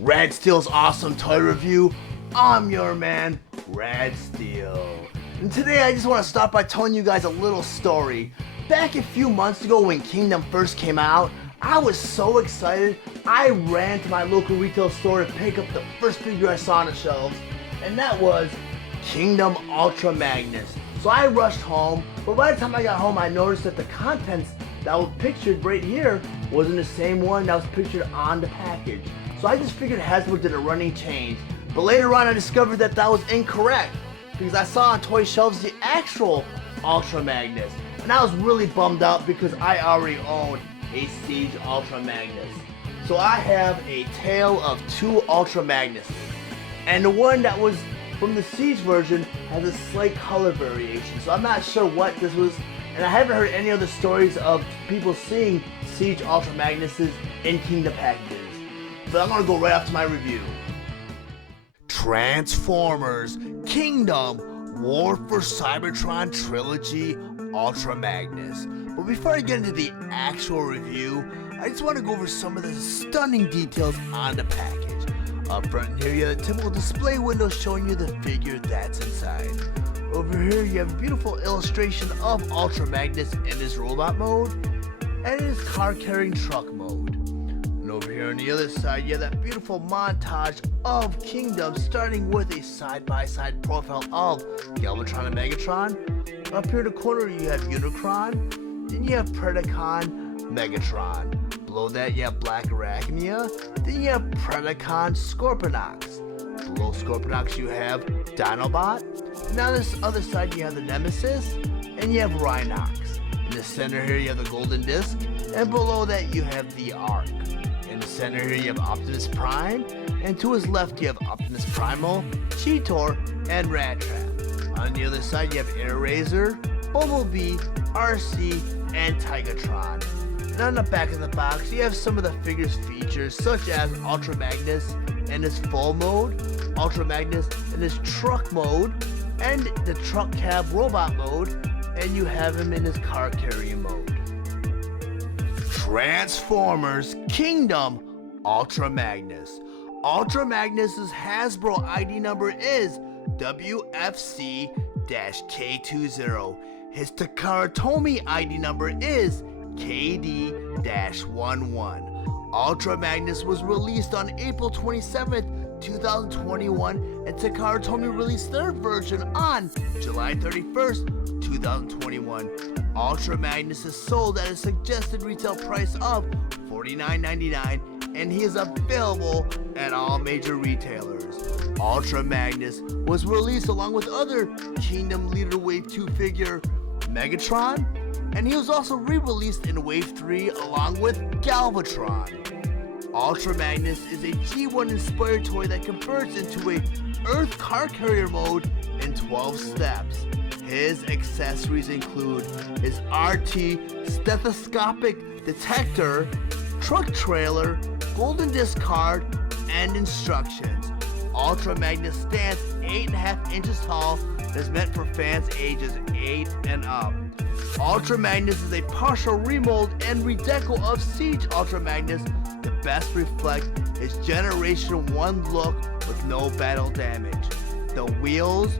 Rad Steele's awesome toy review. I'm your man, Rad Steele. And today I just want to start by telling you guys a little story. Back a few months ago when Kingdom first came out, I was so excited, I ran to my local retail store to pick up the first figure I saw on the shelves, and that was Kingdom Ultra Magnus. So I rushed home, but by the time I got home I noticed that the contents that was pictured right here wasn't the same one that was pictured on the package. So I just figured Hasbro did a running change, but later on I discovered that that was incorrect because I saw on toy shelves the actual Ultra Magnus, and I was really bummed out because I already owned a Siege Ultra Magnus. So I have a tale of two Ultra Magnuses, and the one that was from the Siege version has a slight color variation, so I'm not sure what this was, and I haven't heard any other stories of people seeing Siege Ultra Magnuses in Kingdom packages. But I'm gonna go right off to my review. Transformers Kingdom War for Cybertron Trilogy Ultra Magnus. But before I get into the actual review, I just want to go over some of the stunning details on the package. Up front here you have the typical display window showing you the figure that's inside. Over here you have a beautiful illustration of Ultra Magnus in his robot mode and in his car carrying truck mode. And over here on the other side you have that beautiful montage of Kingdom, starting with a side-by-side profile of Galvatron and Megatron. Up here in the corner you have Unicron, then you have Predacon, Megatron. Below that you have Black Arachnia, then you have Predacon, Scorponok. Below Scorponok you have Dinobot. Now this other side you have the Nemesis, and you have Rhinox. In the center here you have the Golden Disc, and below that you have the Ark. In the center here you have Optimus Prime, and to his left you have Optimus Primal, Cheetor, and Rattrap. On the other side you have Airazor, Bumblebee, RC, and Tigatron. And on the back of the box you have some of the figure's features, such as Ultra Magnus in his full mode, Ultra Magnus in his truck mode, and the truck cab robot mode, and you have him in his car carrying mode. Transformers Kingdom Ultra Magnus. Ultra Magnus's Hasbro ID number is WFC-K20. His Takara Tomy ID number is KD-11. Ultra Magnus was released on April 27th, 2021, and Takara Tomy released their version on July 31st, 2021. Ultra Magnus is sold at a suggested retail price of $49.99, and he is available at all major retailers. Ultra Magnus was released along with other Kingdom Leader Wave 2 figure Megatron, and he was also re-released in Wave 3 along with Galvatron. Ultra Magnus is a G1 inspired toy that converts into a Earth car carrier mode in 12 steps. His accessories include his RT stethoscopic detector, truck trailer, golden disc card, and instructions. Ultra Magnus stands 8.5 inches tall and is meant for fans ages 8 and up. Ultra Magnus is a partial remold and redeco of Siege Ultra Magnus to best reflect his Generation 1 look with no battle damage. The wheels,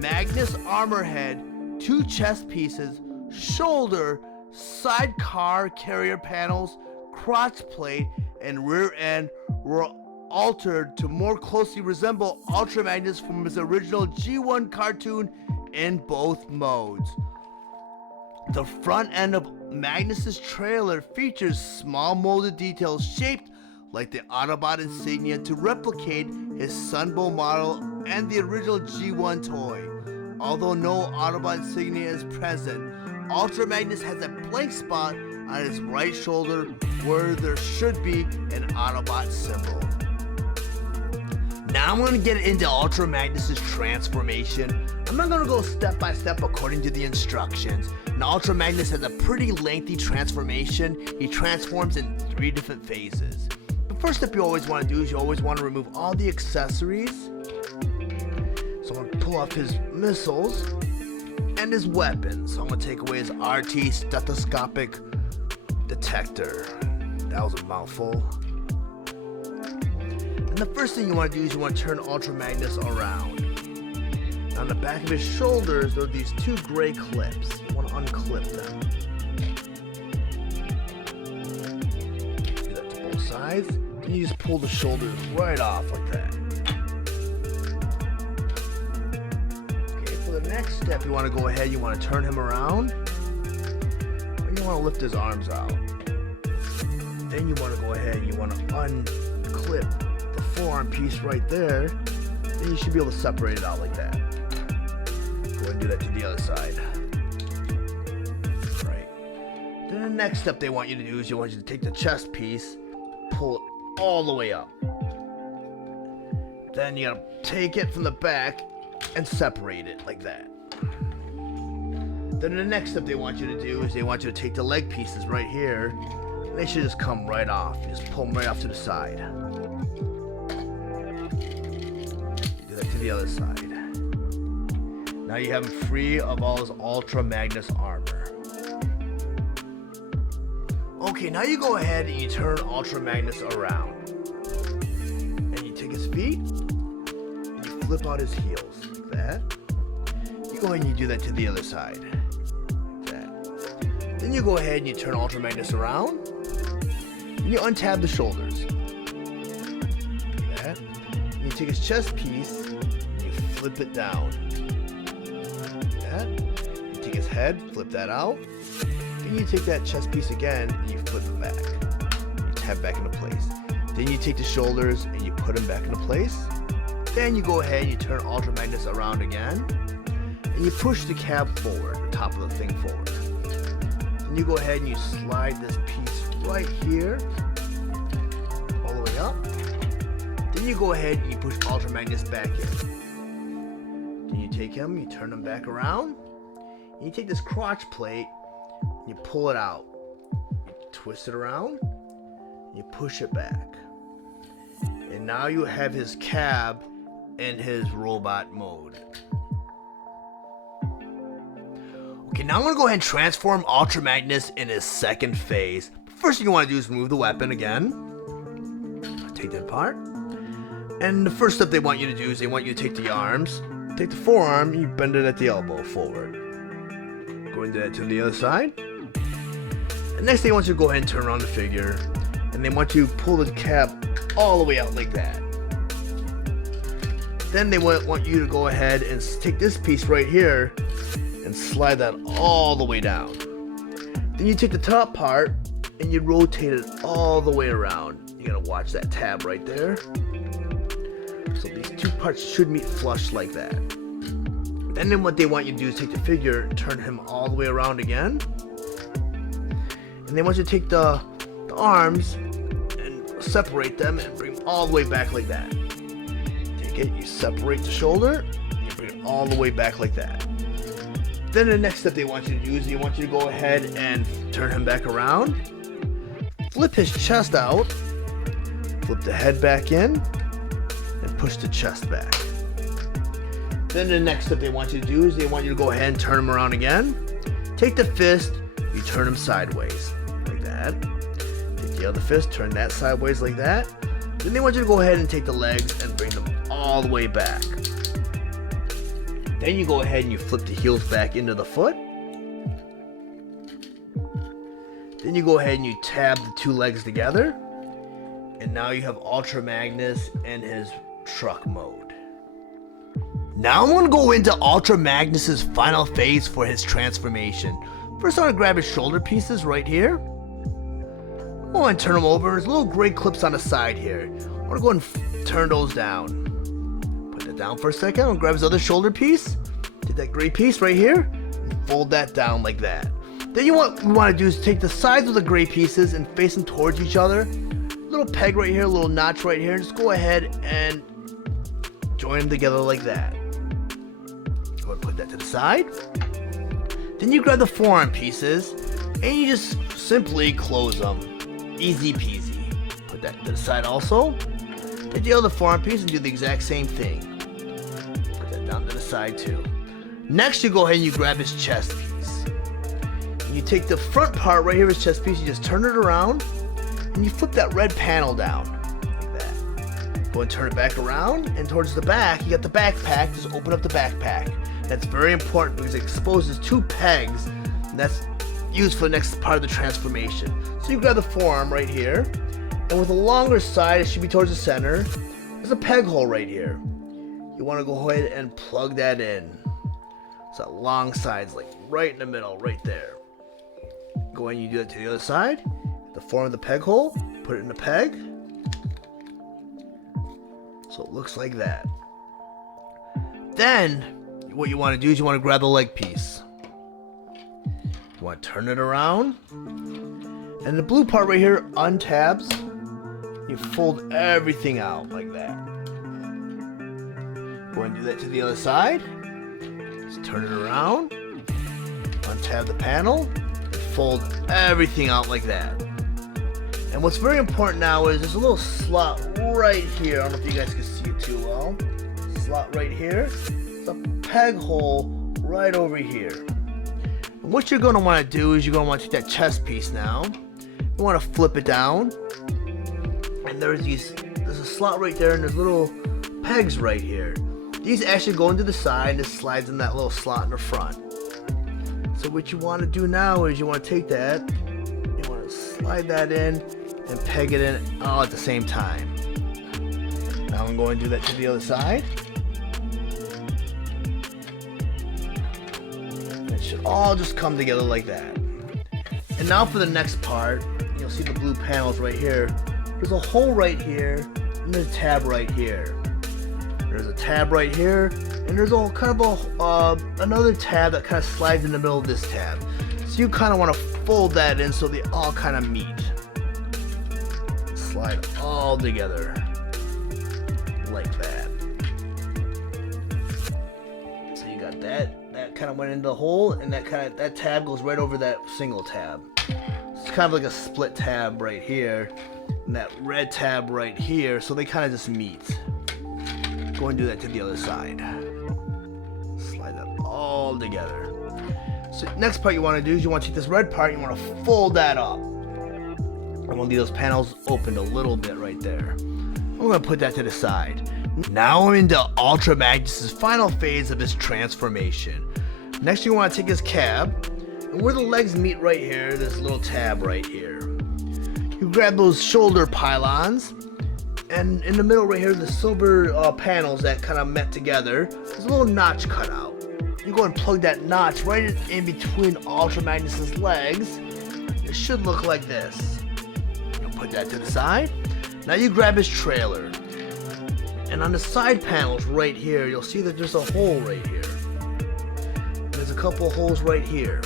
Magnus armor head, 2 chest pieces, shoulder, side car carrier panels, crotch plate, and rear end were altered to more closely resemble Ultra Magnus from his original G1 cartoon in both modes. The front end of Magnus's trailer features small molded details shaped like the Autobot insignia to replicate his Sunbow model and the original G1 toy. Although no Autobot insignia is present, Ultra Magnus has a blank spot on his right shoulder where there should be an Autobot symbol. Now I'm going to get into Ultra Magnus's transformation. I'm not going to go step by step according to the instructions. And Ultra Magnus has a pretty lengthy transformation. He transforms in 3 different phases. The first step you always want to do is you always want to remove all the accessories. So I'm going to pull off his missiles and his weapons. So I'm going to take away his RT stethoscopic detector. That was a mouthful. And the first thing you want to do is you want to turn Ultra Magnus around. On the back of his shoulders, there are these two gray clips. You want to unclip them. Do that to both sides. Then you just pull the shoulders right off like that. Okay, for the next step, you want to go ahead, you want to turn him around. And you want to lift his arms out. Then you want to go ahead, you want to unclip the forearm piece right there. Then you should be able to separate it out like that. Go ahead and do that to the other side. Right. Then the next step they want you to do is you want you to take the chest piece, pull it all the way up. Then you gotta take it from the back and separate it like that. Then the next step they want you to do is they want you to take the leg pieces right here. And they should just come right off. You just pull them right off to the side. Do that to the other side. Now you have him free of all his Ultra Magnus armor. Okay, now you go ahead and you turn Ultra Magnus around. And you take his feet, and you flip out his heels, like that. You go ahead and you do that to the other side. Like that. Then you go ahead and you turn Ultra Magnus around, and you untab the shoulders. Like that. And you take his chest piece, and you flip it down. You take his head, flip that out. Then you take that chest piece again and you flip it back. You tap back into place. Then you take the shoulders and you put them back into place. Then you go ahead and you turn Ultra Magnus around again. And you push the cab forward, the top of the thing forward. Then you go ahead and you slide this piece right here, all the way up. Then you go ahead and you push Ultra Magnus back in. Then you take him, you turn him back around, and you take this crotch plate, and you pull it out. You twist it around, and you push it back. And now you have his cab in his robot mode. Okay, now I'm going to go ahead and transform Ultra Magnus in his second phase. First thing you want to do is remove the weapon again. Take that apart. And the first step they want you to do is they want you to take the arms. Take the forearm, you bend it at the elbow forward. Go into that to the other side. And next they want you to go ahead and turn around the figure. And they want you to pull the cab all the way out like that. Then they want you to go ahead and take this piece right here and slide that all the way down. Then you take the top part and you rotate it all the way around. You gotta watch that tab right there. So these two parts should meet flush like that. And then what they want you to do is take the figure, turn him all the way around again. And they want you to take the arms and separate them and bring them all the way back like that. Take it, you separate the shoulder, and you bring it all the way back like that. Then the next step they want you to do is they want you to go ahead and turn him back around. Flip his chest out. Flip the head back in. And push the chest back. Then the next step they want you to do is they want you to go ahead and turn him around again. Take the fist, you turn him sideways, like that. Take the other fist, turn that sideways like that. Then they want you to go ahead and take the legs and bring them all the way back. Then you go ahead and you flip the heels back into the foot. Then you go ahead and you tab the two legs together. And now you have Ultra Magnus in his truck mode. Now I'm going to go into Ultra Magnus's final phase for his transformation. First I'm going to grab his shoulder pieces right here. I'm going to turn them over. There's little gray clips on the side here. I'm going to go and turn those down. Put that down for a second. I'm going to grab his other shoulder piece. Take that gray piece right here. And fold that down like that. Then what we want to do is take the sides of the gray pieces and face them towards each other. Little peg right here, little notch right here. Just go ahead and join them together like that. Go ahead and put that to the side. Then you grab the forearm pieces and you just simply close them. Easy peasy. Put that to the side also. Take the other forearm piece and do the exact same thing. Put that down to the side too. Next you go ahead and you grab his chest piece. And you take the front part right here of his chest piece, you just turn it around and you flip that red panel down like that. Go and turn it back around, and towards the back, you got the backpack. Just open up the backpack. That's very important because it exposes 2 pegs, and that's used for the next part of the transformation. So you grab the forearm right here, and with a longer side, it should be towards the center. There's a peg hole right here. You want to go ahead and plug that in. So that long side's like right in the middle, right there. Go ahead and you do that to the other side. The form of the peg hole, put it in the peg. So it looks like that. Then, what you want to do is you want to grab the leg piece. You want to turn it around. And the blue part right here untabs. You fold everything out like that. Go ahead and do that to the other side. Just turn it around. Untab the panel. And fold everything out like that. And what's very important now is there's a little slot right here. I don't know if you guys can see it too well. Slot right here. There's a peg hole right over here. And what you're going to want to do is you're going to want to take that chest piece now. You want to flip it down. And there's a slot right there, and there's little pegs right here. These actually go into the side, and it slides in that little slot in the front. So what you want to do now is you want to take that, you want to slide that in, and peg it in all at the same time. Now I'm going to do that to the other side. It should all just come together like that. And now for the next part, you'll see the blue panels right here. There's a hole right here, and there's a tab right here. There's a tab right here, and there's all kind of another tab that kind of slides in the middle of this tab. So you kind of want to fold that in so they all kind of meet. Slide all together like that. So you got that kind of went into the hole, and that tab goes right over that single tab. It's kind of like a split tab right here, and that red tab right here, so they kind of just meet. Go and do that to the other side. Slide that all together. So next part you want to do is you want to take this red part, you want to fold that up. I want to leave those panels opened a little bit right there. I'm going to put that to the side. Now we're into Ultra Magnus' final phase of his transformation. Next you want to take his cab, and where the legs meet right here, this little tab right here. You grab those shoulder pylons, and in the middle right here, the silver panels that kind of met together, there's a little notch cut out. You go and plug that notch right in between Ultra Magnus' legs. It should look like this. You'll put that to the side. Now you grab his trailer. And on the side panels right here, you'll see that there's a hole right here. And there's a couple of holes right here.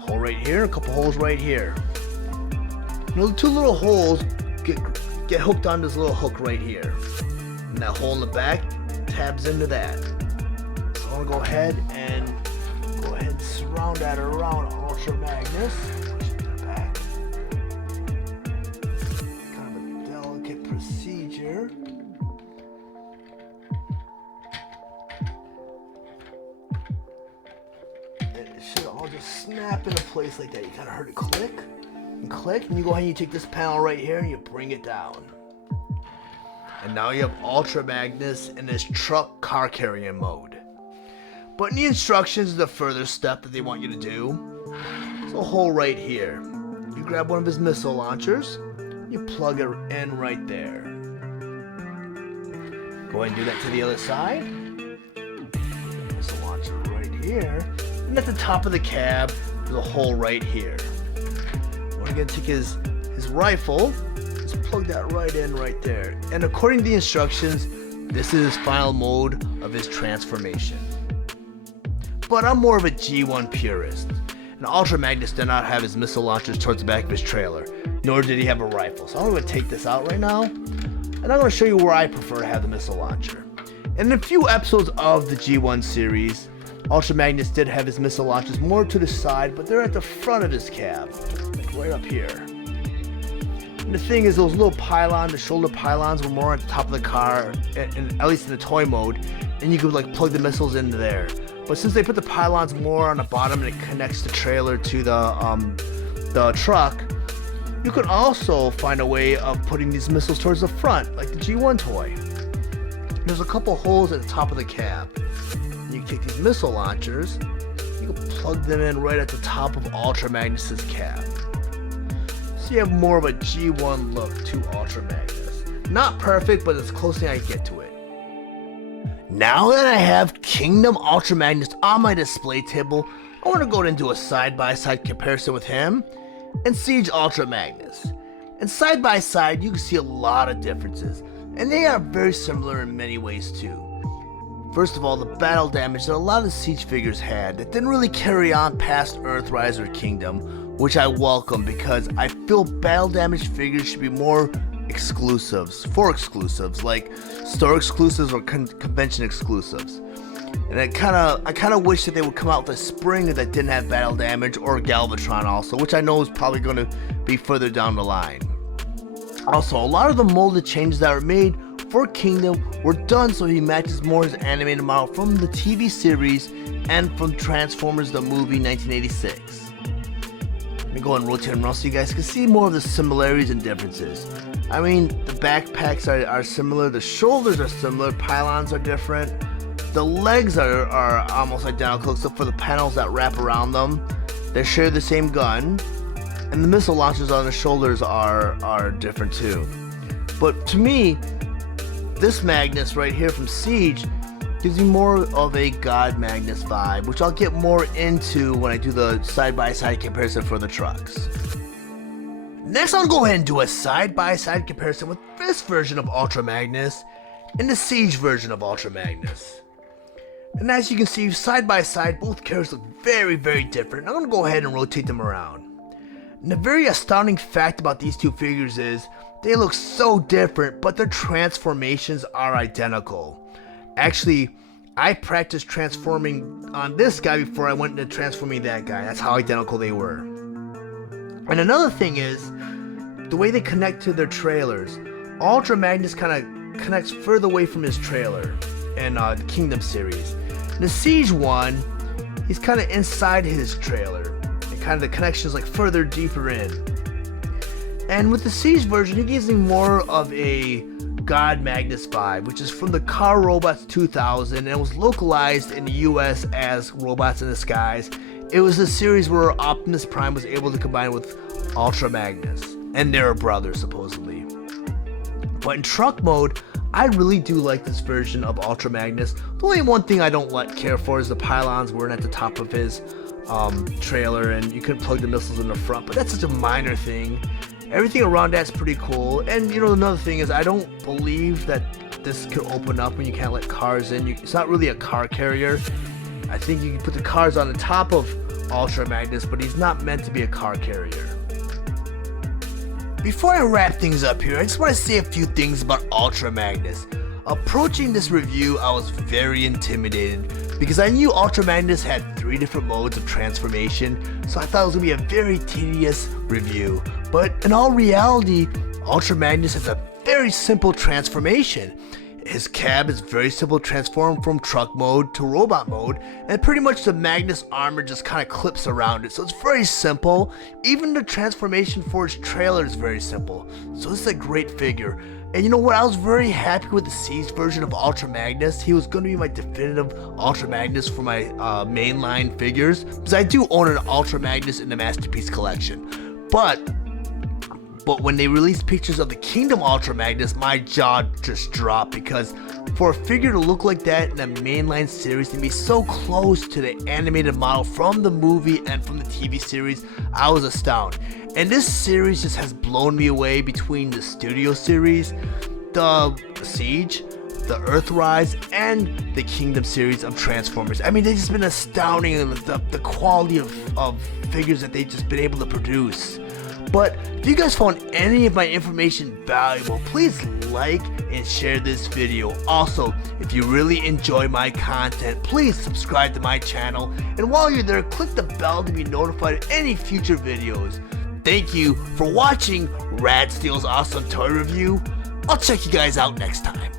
Hole right here, a couple holes right here. You know, the 2 little holes get hooked on this little hook right here. And that hole in the back tabs into that. So I'm gonna go ahead and surround that around Ultra Magnus. Push that back. Kind of a delicate procedure. And it should all just snap into place like that. You kind of heard it click. Click, and you go ahead and you take this panel right here and you bring it down. And now you have Ultra Magnus in his truck car carrying mode. But in the instructions is the further step that they want you to do. There's a hole right here. You grab one of his missile launchers, you plug it in right there. Go ahead and do that to the other side. Missile launcher right here. And at the top of the cab, there's a hole right here. We're going to take his rifle, just plug that right in right there. And according to the instructions, this is his final mode of his transformation. But I'm more of a G1 purist, and Ultra Magnus did not have his missile launchers towards the back of his trailer, nor did he have a rifle. So I'm going to take this out right now, and I'm going to show you where I prefer to have the missile launcher. In a few episodes of the G1 series, Ultra Magnus did have his missile launchers more to the side, but they're at the front of his cab. Right up here. And the thing is, those little pylons, the shoulder pylons, were more on the top of the car, and at least in the toy mode, and you could like plug the missiles into there. But since they put the pylons more on the bottom and it connects the trailer to the truck, You can also find a way of putting these missiles towards the front, like the G1 toy. There's a couple holes at the top of the cab. You can take these missile launchers, you can plug them in right at the top of Ultra Magnus's cab. So you have more of a G1 look to Ultra Magnus. Not perfect, but it's close I get to it. Now that I have Kingdom Ultra Magnus on my display table, I want to go into a side-by-side comparison with him and Siege Ultra Magnus. And side by side you can see a lot of differences, and they are very similar in many ways too. First of all, the battle damage that a lot of Siege figures had that didn't really carry on past Earthrise or Kingdom, which I welcome because I feel battle damage figures should be more exclusives, like store exclusives or convention exclusives. And I kind of wish that they would come out with a Spring that didn't have battle damage, or Galvatron also, which I know is probably going to be further down the line. Also, a lot of the molded changes that were made for Kingdom were done so he matches more his animated model from the TV series and from Transformers the movie 1986. Let me go and rotate them around so you guys can see more of the similarities and differences. I mean, the backpacks are similar, the shoulders are similar, pylons are different. The legs are almost identical except for the panels that wrap around them. They share the same gun, and the missile launchers on the shoulders are different too. But to me, this Magnus right here from Siege gives me more of a God Magnus vibe, which I'll get more into when I do the side-by-side comparison for the trucks. Next, I'll go ahead and do a side-by-side comparison with this version of Ultra Magnus and the Siege version of Ultra Magnus. And as you can see, side by side, both characters look very, very different. I'm going to go ahead and rotate them around. And the very astounding fact about these two figures is they look so different, but their transformations are identical. Actually, I practiced transforming on this guy before I went into transforming that guy. That's how identical they were. And another thing is, the way they connect to their trailers. Ultra Magnus kind of connects further away from his trailer in the Kingdom series. The Siege one, he's kind of inside his trailer, and kind of the connection is like further deeper in. And with the Siege version, he gives me more of a God Magnus vibe, which is from the Car Robots 2000, and it was localized in the US as Robots in the Skies. It was a series where Optimus Prime was able to combine with Ultra Magnus, and they're brothers supposedly. But in truck mode, I really do like this version of Ultra Magnus. The only one thing I don't care for is the pylons weren't at the top of his trailer, and you couldn't plug the missiles in the front, but that's such a minor thing. Everything around that's pretty cool. And you know, another thing is I don't believe that this could open up when you can't let cars in. It's not really a car carrier. I think you can put the cars on the top of Ultra Magnus, but he's not meant to be a car carrier. Before I wrap things up here, I just want to say a few things about Ultra Magnus. Approaching this review, I was very intimidated because I knew Ultra Magnus had 3 different modes of transformation, so I thought it was going to be a very tedious review. But in all reality, Ultra Magnus has a very simple transformation. His cab is very simple to transform from truck mode to robot mode, and pretty much the Magnus armor just kind of clips around it, so it's very simple. Even the transformation for his trailer is very simple, so this is a great figure. And you know what, I was very happy with the Siege version of Ultra Magnus. He was going to be my definitive Ultra Magnus for my mainline figures, because I do own an Ultra Magnus in the Masterpiece collection. But when they released pictures of the Kingdom Ultra Magnus, my jaw just dropped, because for a figure to look like that in a mainline series and be so close to the animated model from the movie and from the TV series, I was astounded. And this series just has blown me away between the Studio series, the Siege, the Earthrise, and the Kingdom series of Transformers. I mean, they've just been astounding, the quality of figures that they've just been able to produce. But if you guys found any of my information valuable, please like and share this video. Also, if you really enjoy my content, please subscribe to my channel. And while you're there, click the bell to be notified of any future videos. Thank you for watching Rad Steele's awesome toy review. I'll check you guys out next time.